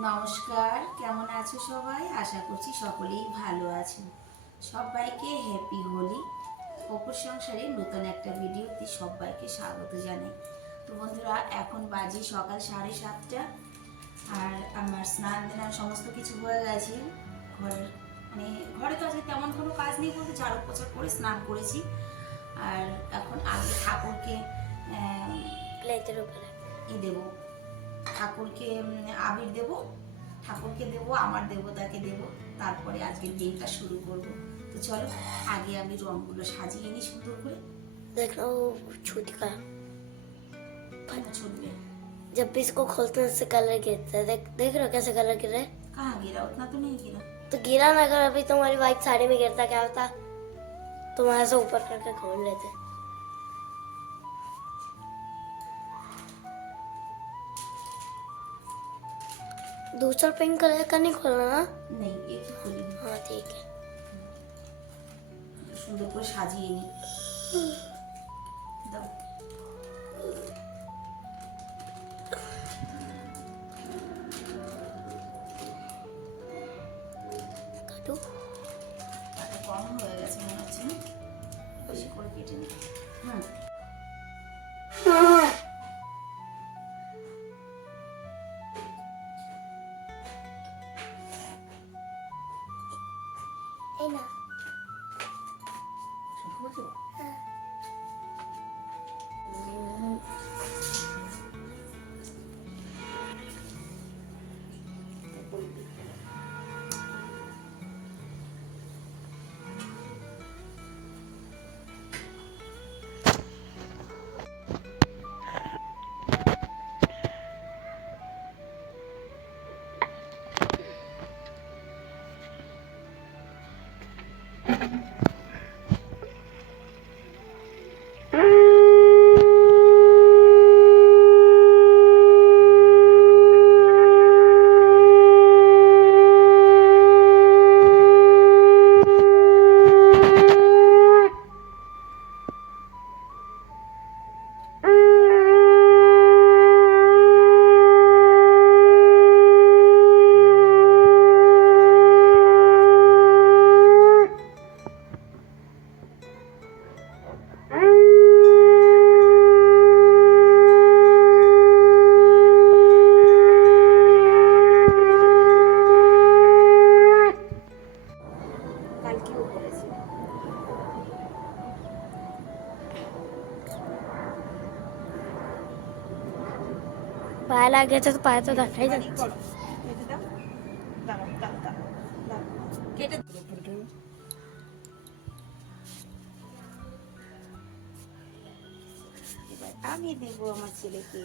নমস্কার, কেমন আছো সবাই? আশা করছি সকলেই ভালো আছো। সবাইকে হ্যাপি হোলি। অপুর সংসারে নতুন একটা ভিডিওতে সবাইকে স্বাগত জানাই। তো বন্ধুরা, এখন বাজে সকাল 7:30। আর আমার স্নান ধান সমস্ত কিছু হয়ে গেছে। ঘরের ঘরে তো আজকে তেমন কোনো কাজ নেই বলতে ঝাড়ু পোছা করে স্নান করেছি। আর এখন আগে ঠাকুরকে প্লেটের উপরে দেবো, ঠাকুরকে আবির দেব, ঠাকুরকে দেব, আমার দেবতাকে দেব, তারপরে আজকের দিনটা শুরু করব। তো চলো আগে আমি রঙগুলো সাজিয়ে নিই সুন্দর করে। देखना वो छूट का छूट गया जब भी इसको खोलते हैं इससे कलर गिरता है। देख रहे हो कैसे कलर गिर रहा है? कहाँ गिरा? उतना तो नहीं गिरा। तो गिरा ना, अगर अभी तुम्हारी वाइट साड़ी में गिरता क्या होता? तुम ऐसे ऊपर करके खोल लेते। दूसरा पिंक कलर का नहीं खोलना ना? नहीं, एक ही खोली। हाँ ठीक है। সুন্দর করে সাজিয়ে নিই। দাও। काटो। আটা কম হয়ে গেছে মনে হচ্ছে না? বেশি করে কেটে নিই। এই না पाया लग गया तो पाया तो দেখা যাচ্ছে। আমি দেব আমার ছেলেকে।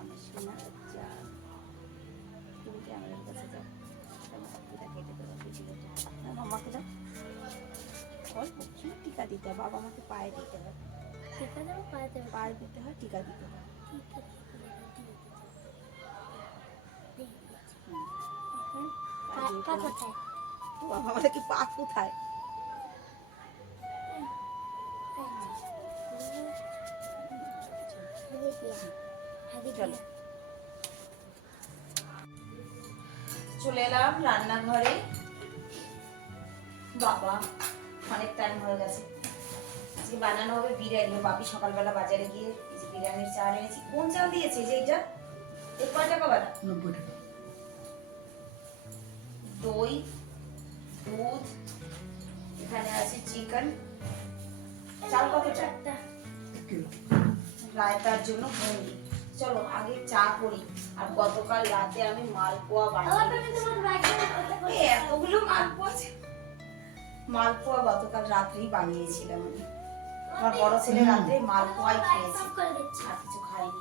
আমার সোনা বাচ্চা, তুমি ক্যামেরার কাছে যাও। মাথাটা কেটে দেবো ভিডিওটা। মামাকে দাও। অল্প কিছু টিকা দিতে হবে, বাবা আমাকে পায়ে দিতে হবে। টিকা দেবো পায়ে দিতে হয়, টিকা দিতে হয়। পা কোথায়? বাবা বলে কি পা কোথায়? চলো চলে এলাম রান্নাঘরে। বাবা অনেক টাইম হয়ে গেছে। আজকে বানানো হবে বিরিয়ানি। বাপি সকালবেলা বাজারে গিয়ে এই যে বিরিয়ানির চাল এনেছি। কোন চাল দিয়েছে? যে এটা এর কয় টাকা বালা? 90 টাকা। দই, দুধ, এখানে আছে চিকেন। চাল কতটা? রায়তার জন্য ভেন্ডি। চলো আগে চা করি। আর গতকাল রাতে আমি মালপোয়া বানিয়েছি। এতগুলো মালপোয়া মালপোয়া গতকাল রাত্রেই বানিয়েছিলাম আমি। আমার বড় ছেলে রাত্রে মালপোয়াই খেয়েছে, আর কিছু খাইনি।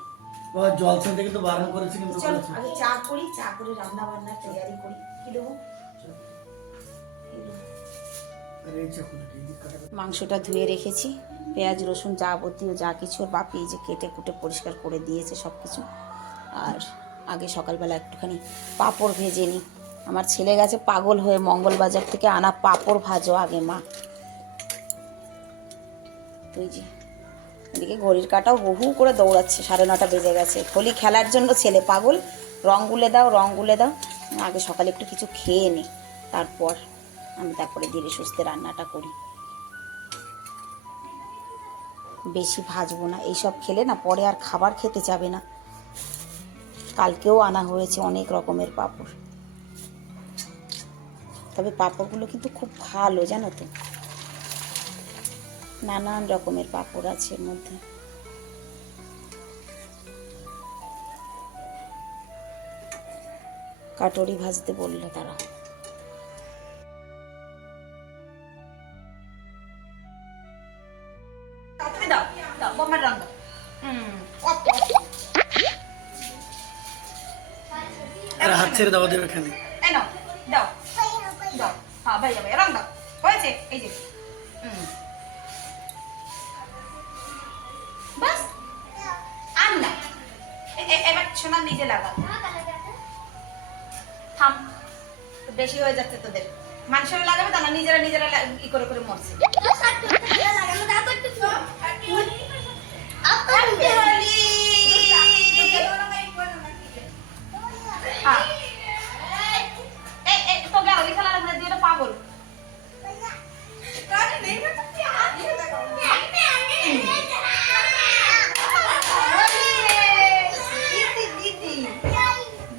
জল খেতে কিন্তু বারণ করেছি, কিন্তু চলো আগে চা করি, চা করে রান্না বান্না তৈরি করি। কি দেবো? মাংসটা ধুয়ে রেখেছি, পেঁয়াজ রসুন যাবতীয় যা কিছু বাপি যে কেটে কুটে পরিষ্কার করে দিয়েছে সব কিছু। আর আগে সকালবেলা একটুখানি পাঁপড় ভেজে নিই। আমার ছেলে গেছে পাগল হয়ে মঙ্গলবাজার থেকে আনা পাঁপড় ভাজো আগে মা। ওই যে এদিকে ঘড়ির কাঁটাও হু করে দৌড়াচ্ছে, 9:30 বেজে গেছে। হোলি খেলার জন্য ছেলে পাগল, রং গুলে দাও রং গুলে দাও। আগে সকালে একটু কিছু খেয়ে নিই, তারপরে ধীরে সুস্থে রান্নাটা করি। বেশি ভাজবো না, এইসব খেলে না পরে আর খাবার খেতে যাবে না। কালকেও আনা হয়েছে অনেক রকমের পাঁপড়, তবে পাঁপড়গুলো কিন্তু খুব ভালো জানো তো, নানান রকমের পাঁপড় আছে এর মধ্যে। কাটরি ভাজতে বললো তারা। আর হাত ছেড়ে দাও দেবে এখানে। দাও দাও, হ্যাঁ ভাইয়া ভাইয়া রং দাও, হয়েছে এই যে। বাস আন না, এবার সোনা নিজে লাগা। থাম, বেশি হয়ে যাচ্ছে তোদের। মানুষেরা লাগাবে তা না, নিজেরা নিজেরা ই করে করে মরছে। পাগল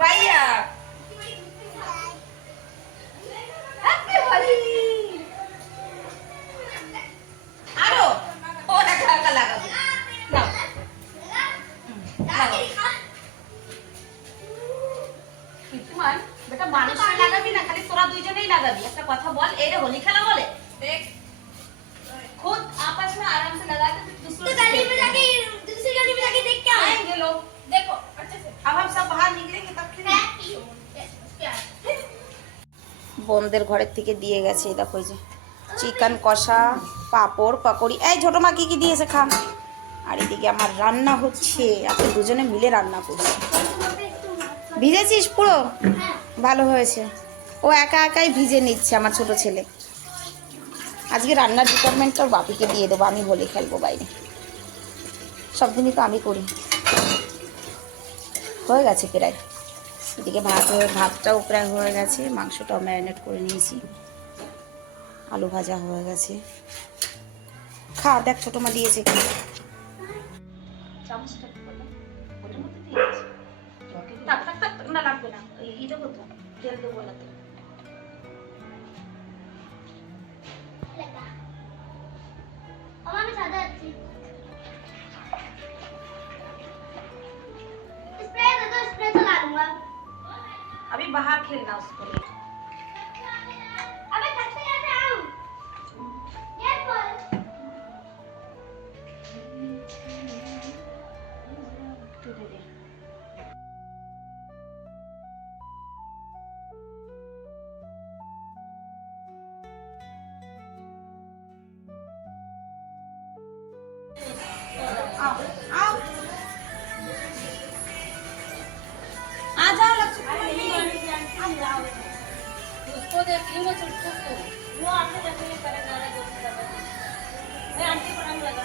ভাইয়া আরো ও দেখা একা লাগাবো। বেটা মানুষ লাগাবি না, খালি তোরা দুইজনেই লাগাবি। একটা কথা বল, এই রে হোলি খেলা বলে দেখ, खुद आपस में आराम से लगा के दूसरों तो गली में जाके दूसरी गली में जाके देख के आएंगे लोग। देखो अच्छे से, अब हम सब बाहर निकलेंगे तब खेलेंगे। বোনদের ঘরের থেকে দিয়ে গেছে, এই দেখো এই যে চিকেন কষা, পাঁপড় পাকড়ি। এই ছোটো মা কি কি দিয়েছে খা। আর এদিকে আমার রান্না হচ্ছে, আজকে দুজনে মিলে রান্না করছি। ভিজেছিস পুরো? ভালো হয়েছে, ও একা একাই ভিজে নিচ্ছে আমার ছোট ছেলে। আজকে রান্নার ডিপার্টমেন্টটা ওর বাপিকে দিয়ে দেবো, আমি হোলি খেলবো বাইরে। সব দিনই তো আমি করি। হয়ে গেছে প্রায়, এদিকে ভাতটাও প্রায় হয়ে গেছে, মাংসটাও ম্যারিনেট করে নিয়েছি, আলু ভাজা হয়ে গেছে। খা, দেখ ছোটো মা দিয়েছে। না লাগবে না, এটা করতো তেল দেবো না তো। अभी बाहर खेलना उसको ले। अबे छत पे कैसे आऊं? ये बोल। तू दे दे। आओ आओ, आ जाओ उसको देखिए वो छुटकू को, वो आपने देखने करेगा ना, जो करेगा मैं आंटी को रंग लगा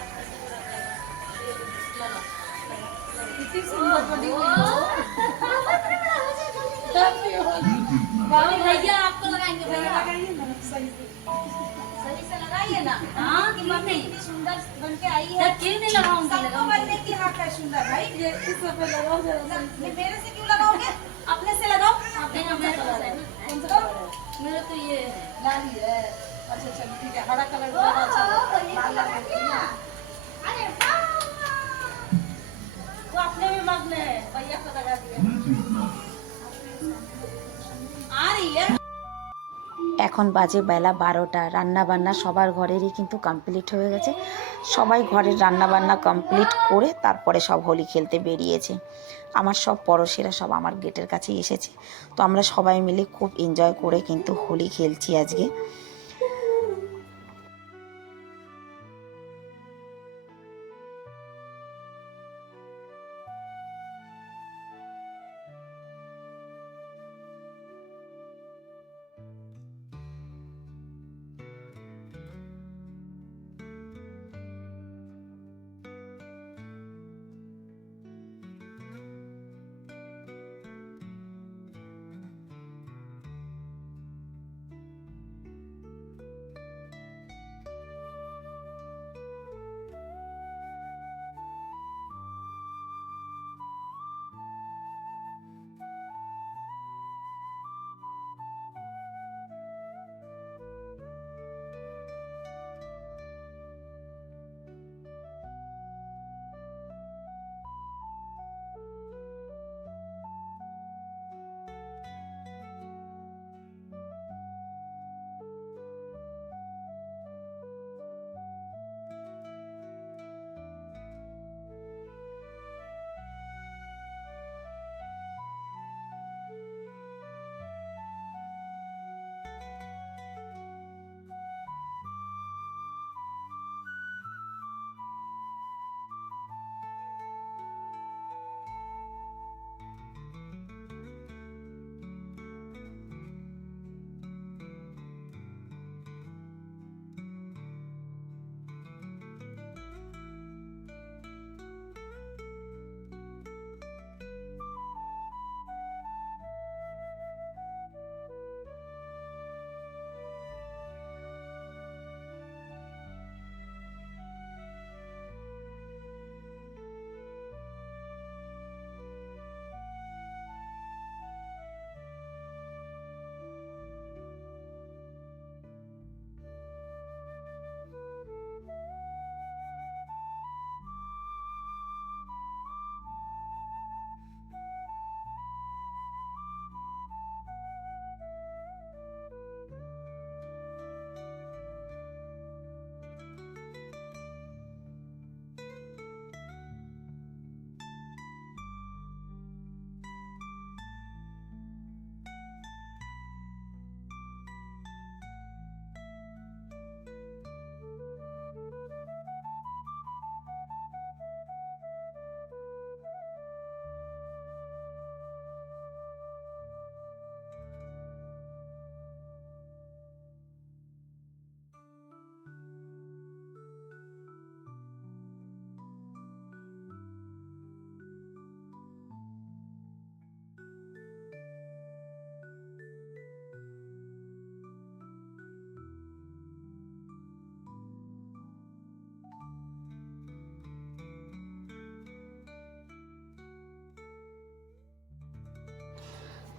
कितनी सुंदर बनी हुई हो। वाह भैया, आपको लगाएंगे भैया, लगाइए ना सही से लगाइए ना। हाँ कि मम्मी इतनी सुंदर बन के आई है, क्यों नहीं लगाऊंगी? सबको बनने की हक है सुंदर भाई। ये इस पे लगाओ जरा, मेरे से क्यों लगाओगे? अपने से लगाओ। आपने मेरे मेरे तो ये लाल ही है। अच्छा चल ठीक है, हरा कलर ज्यादा अच्छा है। अरे वो अपने में मग्न है, भैया को लगा दिया। आ रही है। এখন বাজে বেলা 12টা। রান্না বান্না সবার ঘরেরই কিন্তু কমপ্লিট হয়ে গেছে। সবাই ঘরের রান্না বান্না কমপ্লিট করে তারপরে সব হোলি খেলতে বেরিয়েছে। আমার সব পড়শিরা সব আমার গেটের কাছেই এসেছে, তো আমরা সবাই মিলে খুব এনজয় করে কিন্তু হোলি খেলছি আজকে।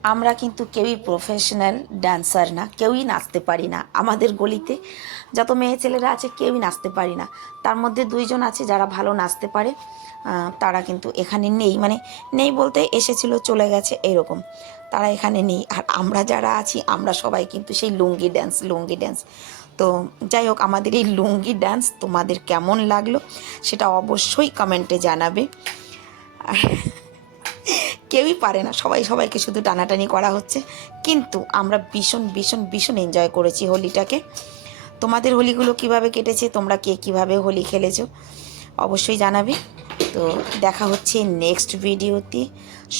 আমরা কিন্তু কেউই প্রফেশনাল ড্যান্সার না, কেউই নাচতে পারি না। আমাদের গলিতে যত মেয়ে ছেলেরা আছে কেউই নাচতে পারি না। তার মধ্যে 2 জন আছে যারা ভালো নাচতে পারে, তারা কিন্তু এখানে নেই, মানে নেই বলতে এসেছিল চলে গেছে এরকম, তারা এখানে নেই। আর আমরা যারা আছি আমরা সবাই কিন্তু সেই লুঙ্গি ড্যান্স। তো যাই হোক, আমাদের এই লুঙ্গি ড্যান্স তোমাদের কেমন লাগলো সেটা অবশ্যই কমেন্টে জানাবে। আর কেউই পারে না, সবাইকে শুধু টানাটানি করা হচ্ছে, কিন্তু আমরা ভীষণ এনজয় করেছি হোলিটাকে। তোমাদের হোলিগুলো কিভাবে কেটেছে, তোমরা কে কীভাবে হোলি খেলেছো অবশ্যই জানাবে। তো দেখা হচ্ছে নেক্সট ভিডিওতে।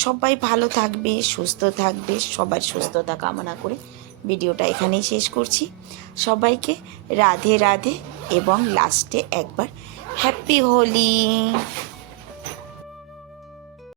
সবাই ভালো থাকবে, সুস্থ থাকবে, সবার সুস্থতা কামনা করে ভিডিওটা এখানেই শেষ করছি। সবাইকে রাধে রাধে এবং লাস্টে একবার হ্যাপি হোলি।